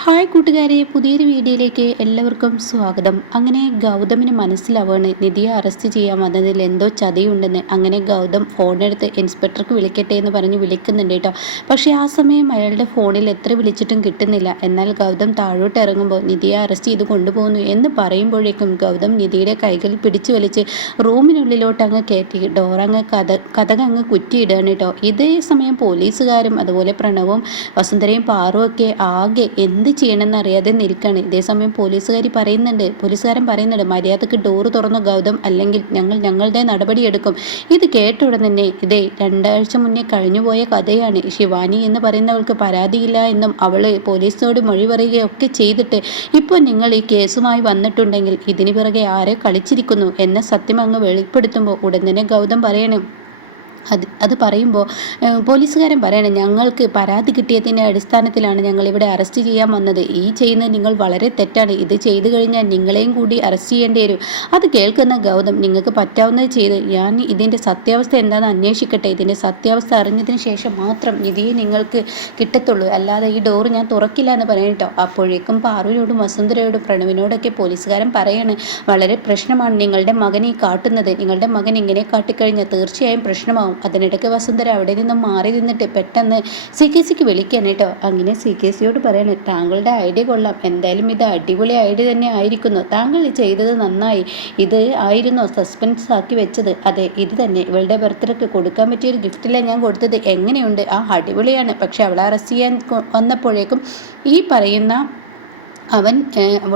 Hi കൂട്ടുകാരെ പുതിയൊരു വീഡിയോയിലേക്ക് എല്ലാവർക്കും സ്വാഗതം. അങ്ങനെ ഗൗതമിന് മനസ്സിലാവുകയാണ് നിധിയെ അറസ്റ്റ് ചെയ്യാൻ വന്നതിൽ എന്തോ ചതിയുണ്ടെന്ന്. അങ്ങനെ ഗൗതം ഫോണെടുത്ത് ഇൻസ്പെക്ടർക്ക് വിളിക്കട്ടെ എന്ന് പറഞ്ഞ് വിളിക്കുന്നുണ്ട് കേട്ടോ. പക്ഷേ ആ സമയം അയാളുടെ ഫോണിൽ എത്ര വിളിച്ചിട്ടും കിട്ടുന്നില്ല. എന്നാൽ ഗൗതം താഴോട്ട് ഇറങ്ങുമ്പോൾ നിധിയെ അറസ്റ്റ് ചെയ്ത് കൊണ്ടുപോകുന്നു എന്ന് പറയുമ്പോഴേക്കും ഗൗതം നിധിയുടെ കൈകൾ പിടിച്ചു വലിച്ച് റൂമിനുള്ളിലോട്ട് അങ്ങ് കയറ്റി. ഡോറങ്ങ് കഥ കഥക അങ്ങ് കുറ്റിയിടുകയാണ് കേട്ടോ. ഇതേ സമയം പോലീസുകാരും അതുപോലെ പ്രണവും വസുന്ധരയും പാറുമൊക്കെ ആകെ എന്ത് ചെയ്യണമെന്ന് അറിയാതെ നിൽക്കുകയാണ് ഇതേസമയം പോലീസുകാർ പറയുന്നുണ്ട് പോലീസുകാരൻ പറയുന്നുണ്ട് മര്യാദയ്ക്ക് ഡോറ് തുറന്നു ഗൗതം അല്ലെങ്കിൽ ഞങ്ങൾ ഞങ്ങളുടെ നടപടിയെടുക്കും ഇത് കേട്ട ഉടൻ തന്നെ ഇതേ രണ്ടാഴ്ച മുന്നേ കഴിഞ്ഞുപോയ കഥയാണ്. ശിവാനി എന്ന് പറയുന്നവൾക്ക് പരാതിയില്ല എന്നും അവൾ പോലീസിനോട് മൊഴി പറയുകയൊക്കെ ചെയ്തിട്ട് ഇപ്പോൾ നിങ്ങൾ ഈ കേസുമായി വന്നിട്ടുണ്ടെങ്കിൽ ഇതിന് പിറകെ ആരെ കളിച്ചിരിക്കുന്നു? എന്ന സത്യം അങ്ങ് വെളിപ്പെടുത്തുമ്പോൾ ഉടൻ തന്നെ ഗൗതം പറയണം അത് അത് പറയുമ്പോൾ പോലീസുകാരൻ പറയണേ ഞങ്ങൾക്ക് പരാതി കിട്ടിയതിന്റെ അടിസ്ഥാനത്തിലാണ് ഞങ്ങൾ ഇവിടെ അറസ്റ്റ് ചെയ്യാൻ വന്നത്. ഈ ചെയ്യുന്നത് നിങ്ങൾ വളരെ തെറ്റാണ്. ഇത് ചെയ്തു കഴിഞ്ഞാൽ നിങ്ങളെയും കൂടി അറസ്റ്റ് ചെയ്യേണ്ടി വരും. അത് കേൾക്കുന്ന ഗൗതം നിങ്ങൾക്ക് പറ്റാവുന്നത് ചെയ്ത് ഞാൻ ഇതിന്റെ സത്യാവസ്ഥ എന്താണെന്ന് അന്വേഷിക്കട്ടെ. ഇതിന്റെ സത്യാവസ്ഥ അറിഞ്ഞതിന് ശേഷം മാത്രം നിധിയെ നിങ്ങൾക്ക് കിട്ടത്തുള്ളൂ. അല്ലാതെ ഈ ഡോറ് ഞാൻ തുറക്കില്ല എന്ന് പറയട്ടോ അപ്പോഴേക്കും പാറുവിനോടും വസുന്ധരയോടും പ്രണവിനോടൊക്കെ പോലീസുകാരൻ പറയാണ് വളരെ പ്രശ്നമാണ് നിങ്ങളുടെ മകനെ കാട്ടുന്നത്. നിങ്ങളുടെ മകൻ ഇങ്ങനെ കാട്ടിക്കഴിഞ്ഞാൽ തീർച്ചയായും പ്രശ്നമാവും. അതിനിടയ്ക്ക് വസുന്ധര അവിടെ നിന്നും മാറി നിന്നിട്ട് പെട്ടെന്ന് സി കെ സിക്ക് വിളിക്കാൻ കേട്ടോ. അങ്ങനെ സി കെ സിയോട് പറയണേ താങ്കളുടെ ഐഡിയ കൊള്ളാം. എന്തായാലും ഇത് അടിപൊളി ഐഡിയ തന്നെ ആയിരിക്കുന്നു. താങ്കൾ ചെയ്തത് നന്നായി. ഇത് ആയിരുന്നു സസ്പെൻസ് ആക്കി വെച്ചത്. അതെ ഇത് തന്നെ. ഇവളുടെ ബർത്ത്ഡേക്ക് കൊടുക്കാൻ പറ്റിയ ഒരു ഗിഫ്റ്റിലാണ് ഞാൻ കൊടുത്തത്. എങ്ങനെയുണ്ട്? ആ അടിപൊളിയാണ്. പക്ഷെ അവളെ അറസ്റ്റ് ചെയ്യാൻ വന്നപ്പോഴേക്കും ഈ പറയുന്ന അവൻ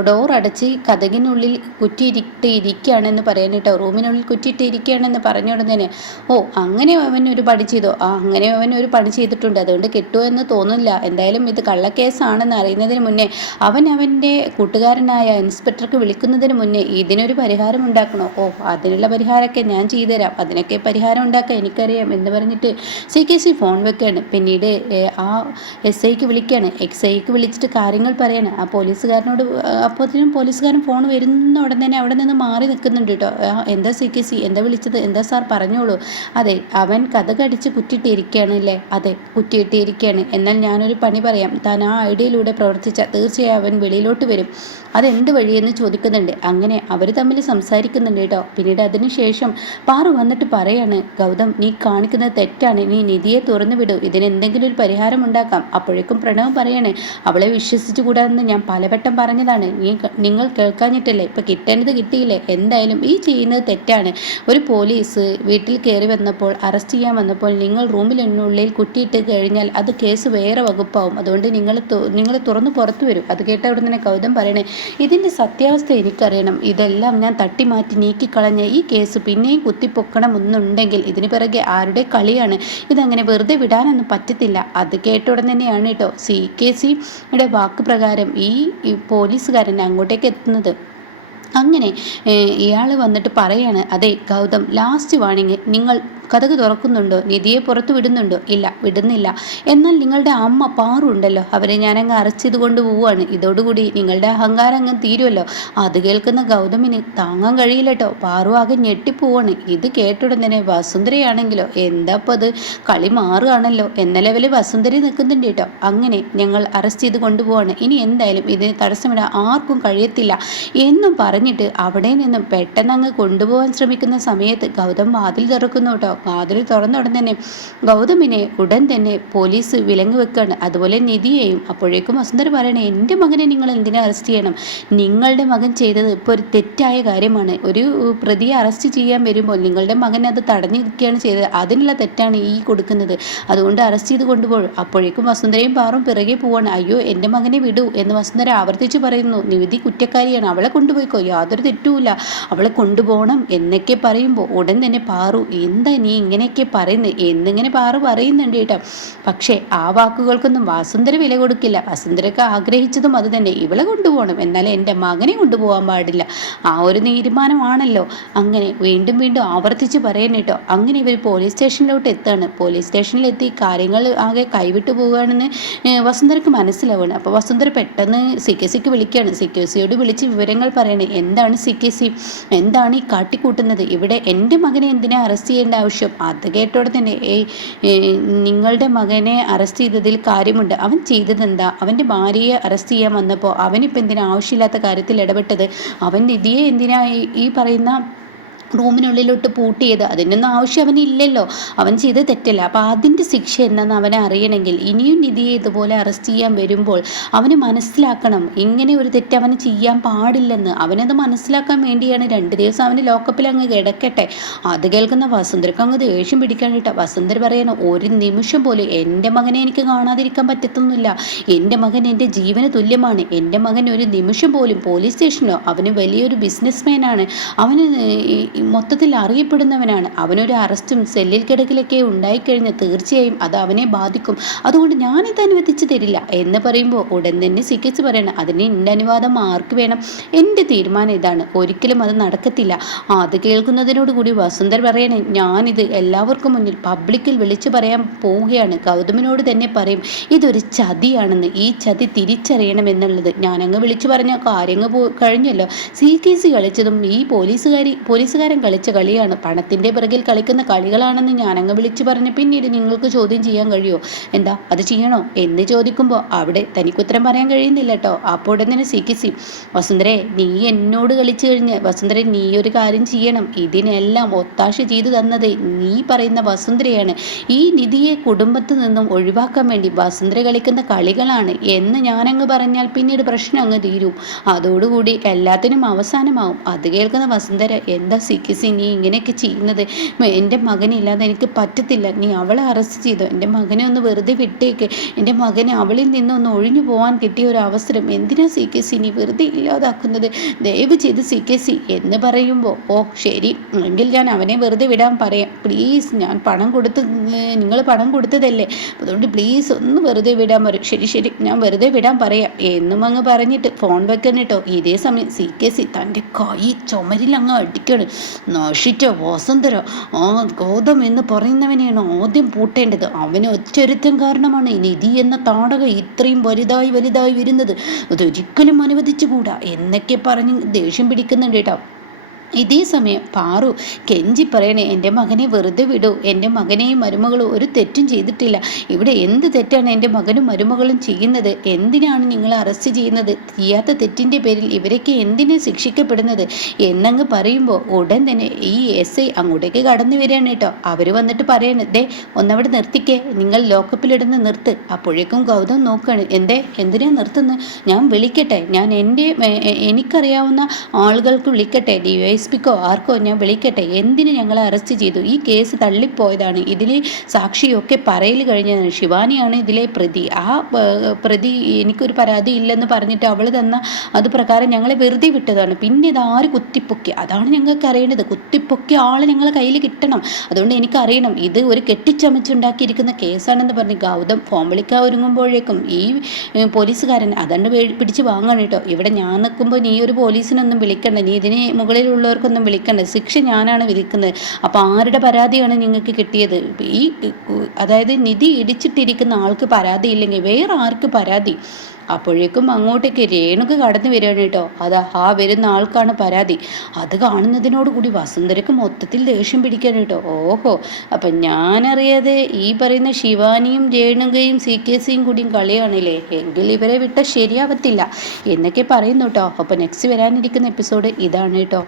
ഡോർ അടച്ച് കഥകിനുള്ളിൽ കുറ്റിയിട്ട് ഇരിക്കുകയാണെന്ന് പറയാൻ കേട്ടോ റൂമിനുള്ളിൽ കുറ്റിയിട്ട് ഇരിക്കുകയാണെന്ന് പറഞ്ഞ ഉടനെ ഓ അങ്ങനെ അവൻ ഒരു പണി ചെയ്തോ? ആ അങ്ങനെ അവൻ ഒരു പണി ചെയ്തിട്ടുണ്ട്. അതുകൊണ്ട് കിട്ടുമോ എന്ന് തോന്നുന്നില്ല. എന്തായാലും ഇത് കള്ളക്കേസാണെന്ന് അറിയുന്നതിന് മുന്നേ അവൻ അവന്റെ കൂട്ടുകാരനായ ഇൻസ്പെക്ടർക്ക് വിളിക്കുന്നതിന് മുന്നേ ഇതിനൊരു പരിഹാരം ഉണ്ടാക്കണോ? ഓ അതിനുള്ള പരിഹാരമൊക്കെ ഞാൻ ചെയ്തുതരാം. അതിനൊക്കെ പരിഹാരം ഉണ്ടാക്കാൻ എനിക്കറിയാം എന്ന് പറഞ്ഞിട്ട് സി കെ സി ഫോൺ വെക്കുകയാണ്. പിന്നീട് ആ എസ് ഐക്ക് വിളിക്കുകയാണ്. എക്സ് ഐക്ക് വിളിച്ചിട്ട് കാര്യങ്ങൾ പറയാണ്. ആ പോലീസ് പോലീസുകാരനോട് അപ്പോഴത്തേനും പോലീസുകാരൻ ഫോൺ വരുന്ന ഉടൻ തന്നെ അവിടെ നിന്ന് മാറി നിൽക്കുന്നുണ്ട് കേട്ടോ. എന്താ സി കെ സി എന്താ വിളിച്ചത്? എന്താ സാർ പറഞ്ഞോളൂ? അതെ അവൻ കഥ കടിച്ച് കുറ്റിയിട്ടിരിക്കുകയാണ് അല്ലേ? അതെ കുറ്റിയിട്ടിരിക്കുകയാണ്. എന്നാൽ ഞാനൊരു പണി പറയാം. താൻ ആ ഐഡിയയിലൂടെ പ്രവർത്തിച്ച തീർച്ചയായും അവൻ വെളിയിലോട്ട് വരും. അതെന്ത് വഴിയെന്ന് ചോദിക്കുന്നുണ്ട്. അങ്ങനെ അവർ തമ്മിൽ സംസാരിക്കുന്നുണ്ട് കേട്ടോ. പിന്നീട് അതിനുശേഷം പാറു വന്നിട്ട് പറയാണ് ഗൗതം നീ കാണിക്കുന്നത് തെറ്റാണ്. നീ നിധിയെ തുറന്നു വിടൂ. ഇതിന് എന്തെങ്കിലും ഒരു പരിഹാരം ഉണ്ടാക്കാം. അപ്പോഴേക്കും പ്രണവ് പറയണേ അവളെ വിശ്വസിച്ചുകൂടാന്ന് ഞാൻ പല പലവട്ടം പറഞ്ഞതാണ് നിങ്ങൾ കേൾക്കാഞ്ഞിട്ടല്ലേ ഇപ്പം കിട്ടേണ്ടത് കിട്ടിയില്ലേ എന്തായാലും ഈ ചെയ്യുന്നത് തെറ്റാണ്. ഒരു പോലീസ് വീട്ടിൽ കയറി വന്നപ്പോൾ അറസ്റ്റ് ചെയ്യാൻ വന്നപ്പോൾ നിങ്ങൾ റൂമിനുള്ളിൽ കുട്ടിയിട്ട് കഴിഞ്ഞാൽ അത് കേസ് വേറെ വകുപ്പാവും അതുകൊണ്ട് നിങ്ങൾ നിങ്ങൾ തുറന്ന് പുറത്തു വരും. അത് കേട്ട അവിടെ തന്നെ കൗതം പറയണേ. ഇതിന്റെ സത്യാവസ്ഥ എനിക്കറിയണം. ഇതെല്ലാം ഞാൻ തട്ടിമാറ്റി നീക്കിക്കളഞ്ഞ ഈ കേസ് പിന്നെയും കുത്തിപ്പൊക്കണം എന്നുണ്ടെങ്കിൽ ഇതിന് പിറകെ ആരുടെ കളിയാണ്? ഇതങ്ങനെ വെറുതെ വിടാനൊന്നും പറ്റത്തില്ല. അത് കേട്ട ഉടൻ തന്നെയാണ് കേട്ടോ സി കെ സിയുടെ വാക്ക് പ്രകാരം ഈ ഈ പോലീസുകാരനെ അങ്ങോട്ടേക്ക് എത്തുന്നത്. അങ്ങനെ ഇയാൾ വന്നിട്ട് പറയാണ് അതെ ഗൗതം ലാസ്റ്റ് വാണിങ് നിങ്ങൾ കഥക് തുറക്കുന്നുണ്ടോ? നിധിയെ പുറത്തു വിടുന്നുണ്ടോ? ഇല്ല വിടുന്നില്ല. എന്നാൽ നിങ്ങളുടെ അമ്മ പാറുണ്ടല്ലോ അവരെ ഞാനങ്ങ് അറച്ചത് കൊണ്ട് പോവുകയാണ്. ഇതോടുകൂടി നിങ്ങളുടെ അഹങ്കാരം അങ്ങ് തീരുമല്ലോ അത് കേൾക്കുന്ന ഗൗതമിന് താങ്ങാൻ കഴിയില്ല കേട്ടോ പാറു ആകെ ഞെട്ടിപ്പോവാണ്. ഇത് കേട്ടുടൻ തന്നെ വസുന്ധരയാണെങ്കിലോ? എന്താപ്പോൾ അത്? കളി മാറുകയാണല്ലോ. എന്ന ലെവലിൽ വസുന്ധര നിൽക്കുന്നുണ്ട് കേട്ടോ. അങ്ങനെ ഞങ്ങൾ അറസ്റ്റ് ചെയ്ത് കൊണ്ടുപോവാണ്. ഇനി എന്തായാലും ഇതിന് തടസ്സമിടാൻ ആർക്കും കഴിയത്തില്ല. എന്നും പറഞ്ഞിട്ട് അവിടെ നിന്നും പെട്ടെന്ന് അങ്ങ് കൊണ്ടുപോകാൻ ശ്രമിക്കുന്ന സമയത്ത് ഗൗതം വാതിൽ തുറക്കുന്നു കേട്ടോ. വാതിൽ തുറന്ന ഉടൻ തന്നെ ഗൗതമിനെ ഉടൻ തന്നെ പോലീസ് വിലങ്ങ് വെക്കുകയാണ്. അതുപോലെ നിധിയെയും അപ്പോഴേക്കും വസുന്ധര പറയണേ എന്റെ മകനെ നിങ്ങൾ എന്തിനാ അറസ്റ്റ് ചെയ്യണം? നിങ്ങളുടെ മകൻ ചെയ്തത് ഇപ്പോൾ ഒരു തെറ്റായ കാര്യമാണ്. ഒരു പ്രതിയെ അറസ്റ്റ് ചെയ്യാൻ വരുമ്പോൾ നിങ്ങളുടെ മകൻ അത് തടഞ്ഞിരിക്കുകയാണ് ചെയ്തത്. അതിനുള്ള തെറ്റാണ് ഈ കൊടുക്കുന്നത്. അതുകൊണ്ട് അറസ്റ്റ് ചെയ്ത് കൊണ്ടുപോകും. അപ്പോഴേക്കും വസുന്ധരയും പാറും പിറകെ പോവാണ്. അയ്യോ എന്റെ മകനെ വിടൂ എന്ന് വസുന്ധര ആവർത്തിച്ച് പറയുന്നു. നിവിധി കുറ്റക്കാരിയാണ്. അവളെ കൊണ്ടുപോയിക്കോ. യാതൊരു തെറ്റുമില്ല. അവളെ കൊണ്ടുപോകണം എന്നൊക്കെ പറയുമ്പോൾ ഉടൻ തന്നെ പാറു എന്താ നീ ഇങ്ങനെയൊക്കെ പറയുന്നത് എന്നിങ്ങനെ പാറു പറയുന്നുണ്ട് കേട്ടോ. പക്ഷേ ആ വാക്കുകൾക്കൊന്നും വാസുന്ധര വില കൊടുക്കില്ല. വസുന്ധരക്ക് ആഗ്രഹിച്ചതും അത് തന്നെ. ഇവളെ കൊണ്ടുപോകണം. എന്നാലേ എന്റെ മകനെ കൊണ്ടുപോകാൻ പാടില്ല. ആ ഒരു തീരുമാനമാണല്ലോ. അങ്ങനെ വീണ്ടും വീണ്ടും ആവർത്തിച്ച് പറയാൻ കേട്ടോ. അങ്ങനെ ഇവർ പോലീസ് സ്റ്റേഷനിലോട്ട് എത്താണ് പോലീസ് സ്റ്റേഷനിലെത്തി കാര്യങ്ങൾ ആകെ കൈവിട്ടു പോവുകയാണെന്ന് വസുന്ധരക്ക് മനസ്സിലാവുകയാണ്. അപ്പോൾ വസുന്ധര പെട്ടെന്ന് സി കെ സിക്ക് വിളിക്കുകയാണ്. സി കെ സിയോട് വിളിച്ച് വിവരങ്ങൾ പറയണേ. എന്താണ് സി കെ സി? എന്താണ് ഈ കാട്ടിക്കൂട്ടുന്നത്? ഇവിടെ എന്റെ മകനെ എന്തിനാ അറസ്റ്റ് ചെയ്യേണ്ട ആവശ്യം? അത് കേട്ടോടെ തന്നെ ഏയ് നിങ്ങളുടെ മകനെ അറസ്റ്റ് ചെയ്തതിൽ കാര്യമുണ്ട്. അവൻ ചെയ്തതെന്താ? അവന്റെ ഭാര്യയെ അറസ്റ്റ് ചെയ്യാൻ വന്നപ്പോൾ അവനിപ്പോൾ എന്തിനാ ആവശ്യമില്ലാത്ത കാര്യത്തിൽ ഇടപെട്ടത്? അവൻ നിധിയെ എന്തിനാ ഈ പറയുന്ന റൂമിനുള്ളിലോട്ട് പൂട്ടിയത്. അതിനൊന്നും ആവശ്യം അവനില്ലല്ലോ. അവൻ ചെയ്ത് തെറ്റല്ല. അപ്പോൾ അതിന്റെ ശിക്ഷ എന്നാന്ന് അവനെ അറിയണമെങ്കിൽ ഇനിയും നിധിയെ ഇതുപോലെ അറസ്റ്റ് ചെയ്യാൻ വരുമ്പോൾ അവന് മനസ്സിലാക്കണം ഇങ്ങനെ ഒരു തെറ്റ് അവന് ചെയ്യാൻ പാടില്ലെന്ന്. അവനത് മനസ്സിലാക്കാൻ വേണ്ടിയാണ് രണ്ട് ദിവസം അവന് ലോക്കപ്പിൽ അങ്ങ് കിടക്കട്ടെ. അത് കേൾക്കുന്ന വസുന്ധർക്ക് അങ്ങ് ദേഷ്യം പിടിക്കാനിട്ട വസുന്ധർ പറയണം ഒരു നിമിഷം പോലും എന്റെ മകനെ എനിക്ക് കാണാതിരിക്കാൻ പറ്റത്തൊന്നുമില്ല. എന്റെ മകൻ എന്റെ ജീവന് തുല്യമാണ്. എന്റെ മകൻ ഒരു നിമിഷം പോലും പോലീസ് സ്റ്റേഷനോ അവന് വലിയൊരു ബിസിനസ്മാനാണ് അവന് മൊത്തത്തിൽ അറിയപ്പെടുന്നവനാണ്. അവനൊരു അറസ്റ്റും സെല്ലിൽ കിടക്കിലൊക്കെ ഉണ്ടായിക്കഴിഞ്ഞാൽ തീർച്ചയായും അത് അവനെ ബാധിക്കും. അതുകൊണ്ട് ഞാനിത് അനുവദിച്ചു തരില്ല എന്ന് പറയുമ്പോൾ ഉടൻ തന്നെ സിക്കിച്ച് പറയണം. അതിന് എന്റെ അനുവാദം ആർക്ക് വേണം? എന്റെ തീരുമാനം ഇതാണ്. ഒരിക്കലും അത് നടക്കത്തില്ല. അത് കേൾക്കുന്നതിനോട് കൂടി വസുന്ധർ പറയണേ ഞാനിത് എല്ലാവർക്കും മുന്നിൽ പബ്ലിക്കിൽ വിളിച്ചു പറയാൻ പോവുകയാണ്. ഗൗതമിനോട് തന്നെ പറയും ഇതൊരു ചതിയാണെന്ന്. ഈ ചതി തിരിച്ചറിയണമെന്നുള്ളത് ഞാനങ്ങ് വിളിച്ചു പറഞ്ഞ കാര്യങ്ങൾ കഴിഞ്ഞല്ലോ. സി കെ സി കളിച്ചതും ഈ പോലീസുകാരി പോലീസുകാരൻ പരസ്പരം കളിച്ച കളിയാണ്. പണത്തിന്റെ പിറകിൽ കളിക്കുന്ന കളികളാണെന്ന് ഞാനങ്ങ് വിളിച്ചു പറഞ്ഞ്. പിന്നീട് നിങ്ങൾക്ക് ചോദ്യം ചെയ്യാൻ കഴിയുമോ എന്താ അത് ചെയ്യണോ? എന്ന് ചോദിക്കുമ്പോൾ അവിടെ തനിക്കുത്തരം പറയാൻ കഴിയുന്നില്ല കേട്ടോ അപ്പോൾ ഉടനെ സിക്കിസി വസുന്ധരെ നീ എന്നോട് കളിച്ചു കഴിഞ്ഞ് വസുന്ധര നീ ഒരു കാര്യം ചെയ്യണം. ഇതിനെല്ലാം ഒത്താശ ചെയ്തു തന്നത് നീ പറയുന്ന വസുന്ധരയാണ്. ഈ നിധിയെ കുടുംബത്തിൽ നിന്നും ഒഴിവാക്കാൻ വേണ്ടി വസുന്ധര കളിക്കുന്ന കളികളാണ് എന്ന് ഞാനങ്ങ് പറഞ്ഞാൽ പിന്നീട് പ്രശ്നം അങ്ങ് തീരും. അതോടുകൂടി എല്ലാത്തിനും അവസാനമാവും. അത് കേൾക്കുന്ന വസുന്ധര എന്താ സി കിസി നീ ഇങ്ങനെയൊക്കെ ചെയ്യുന്നത്. എന്റെ മകനില്ലാതെ എനിക്ക് പറ്റത്തില്ല. നീ അവളെ അറസ്റ്റ് ചെയ്തോ? എന്റെ മകനെ ഒന്ന് വെറുതെ വിട്ടേക്ക്. എന്റെ മകനെ അവളിൽ നിന്നൊന്ന് ഒഴിഞ്ഞു പോകാൻ കിട്ടിയ ഒരു അവസരം എന്തിനാ സി കെ സി നീ വെറുതെ ഇല്ലാതാക്കുന്നത്? ദയവ് ചെയ്ത് സി കെ സി എന്ന് പറയുമ്പോൾ ഓ ശരി. എങ്കിൽ ഞാൻ അവനെ വെറുതെ വിടാൻ പറയാം. പ്ലീസ് ഞാൻ പണം കൊടുത്ത് നിങ്ങൾ പണം കൊടുത്തതല്ലേ? അതുകൊണ്ട് പ്ലീസ് ഒന്ന് വെറുതെ വിടാൻ പറയും. ശരി ശരി. ഞാൻ വെറുതെ വിടാൻ പറയാം. എന്നും അങ്ങ് പറഞ്ഞിട്ട് ഫോൺ വെക്കണിട്ടോ? ഇതേ സമയം സി കെ സി തന്റെ കൈ ചുമരിൽ അങ്ങ് അടിക്കണം. നശിച്ച വസന്തര. ആ ഗൗതം എന്ന് പറയുന്നവനെയാണ് ആദ്യം പൂട്ടേണ്ടത്. അവന് ഒറ്റൊരുത്തം കാരണമാണ് നിധി എന്ന താടക ഇത്രയും വലുതായി വലുതായി വരുന്നത്. അതൊരിക്കലും അനുവദിച്ചുകൂടാ? എന്നൊക്കെ പറഞ്ഞ് ദേഷ്യം പിടിക്കുന്നുണ്ട് കേട്ടോ. ഇതേ സമയം പാറു കെഞ്ചി പറയണേ എന്റെ മകനെ വെറുതെ വിടൂ. എന്റെ മകനെയും മരുമകളും ഒരു തെറ്റും ചെയ്തിട്ടില്ല. ഇവിടെ എന്ത് തെറ്റാണ് എന്റെ മകനും മരുമകളും ചെയ്യുന്നത്? എന്തിനാണ് നിങ്ങൾ അറസ്റ്റ് ചെയ്യുന്നത്? ചെയ്യാത്ത തെറ്റിന്റെ പേരിൽ ഇവരൊക്കെ എന്തിനെ ശിക്ഷിക്കപ്പെടുന്നത്? എന്നങ്ങ് പറയുമ്പോൾ ഉടൻ തന്നെ ഈ എസ് ഐ അങ്ങോട്ടേക്ക് കടന്നു വരികയാണ് കേട്ടോ. അവർ വന്നിട്ട് പറയണേ ദേ ഒന്നവിടെ നിർത്തിക്കേ. നിങ്ങൾ ലോക്കപ്പിലിടുന്ന് നിർത്ത്. അപ്പോഴേക്കും ഗൗതം നോക്കുകയാണ് എന്തേ എന്തിനാ നിർത്തുന്നത് ഞാൻ വിളിക്കട്ടെ. ഞാൻ എന്റെ എനിക്കറിയാവുന്ന ആളുകൾക്ക് വിളിക്കട്ടെ. ഡി വൈ എസ് പിക്കോ ആർക്കോ? ഞാൻ വിളിക്കട്ടെ. എന്തിന് ഞങ്ങളെ അറസ്റ്റ് ചെയ്തു? ഈ കേസ് തള്ളിപ്പോയതാണ്. ഇതിൽ സാക്ഷിയൊക്കെ പറയൽ കഴിഞ്ഞതാണ്. ശിവാനിയാണ് ഇതിലെ പ്രതി. ആ പ്രതി എനിക്കൊരു പരാതി ഇല്ലെന്ന് പറഞ്ഞിട്ട് അവൾ തന്ന അത് പ്രകാരം ഞങ്ങളെ വെറുതെ വിട്ടതാണ്. പിന്നെ ഇത് ആര് കുത്തിപ്പൊക്കി? അതാണ് ഞങ്ങൾക്ക് അറിയേണ്ടത്. കുത്തിപ്പൊക്കി ആളെ ഞങ്ങളെ കയ്യിൽ കിട്ടണം. അതുകൊണ്ട് എനിക്കറിയണം. ഇത് ഒരു കെട്ടിച്ചമച്ചുണ്ടാക്കിയിരിക്കുന്ന കേസാണെന്ന് പറഞ്ഞ് ഗൗതം ഫോം വിളിക്കാൻ ഒരുങ്ങുമ്പോഴേക്കും ഈ പോലീസുകാരൻ അതണ്ട് പിടിച്ച് വാങ്ങണം കേട്ടോ. ഇവിടെ ഞാൻ നിൽക്കുമ്പോൾ നീ ഒരു പോലീസിനൊന്നും വിളിക്കണ്ട. നീ ഇതിന് മുകളിലുള്ള മറ്റുള്ളവർക്കൊന്നും വിളിക്കണ്ട. ശിക്ഷ ഞാനാണ് വിധിക്കുന്നത്. അപ്പോൾ ആരുടെ പരാതിയാണ് നിങ്ങൾക്ക് കിട്ടിയത്? ഈ അതായത് നിധി ഇടിച്ചിട്ടിരിക്കുന്ന ആൾക്ക് പരാതി ഇല്ലെങ്കിൽ വേറെ ആർക്ക് പരാതി? അപ്പോഴേക്കും അങ്ങോട്ടേക്ക് രേണുക കടന്നു വരികയാണ് കേട്ടോ. അത് ആ വരുന്ന ആൾക്കാണ് പരാതി. അത് കാണുന്നതിനോടുകൂടി വസുന്ധരക്ക് മൊത്തത്തിൽ ദേഷ്യം പിടിക്കാൻ കേട്ടോ. ഓഹോ അപ്പം ഞാനറിയാതെ ഈ പറയുന്ന ശിവാനിയും രേണുകയും സി കെ സിയും കൂടിയും കളിയാണില്ലേ? എങ്കിൽ ഇവരെ വിട്ട ശരിയാവത്തില്ല. എന്നൊക്കെ പറയുന്നു കേട്ടോ. അപ്പോൾ നെക്സ്റ്റ് വരാനിരിക്കുന്ന എപ്പിസോഡ് ഇതാണ് കേട്ടോ.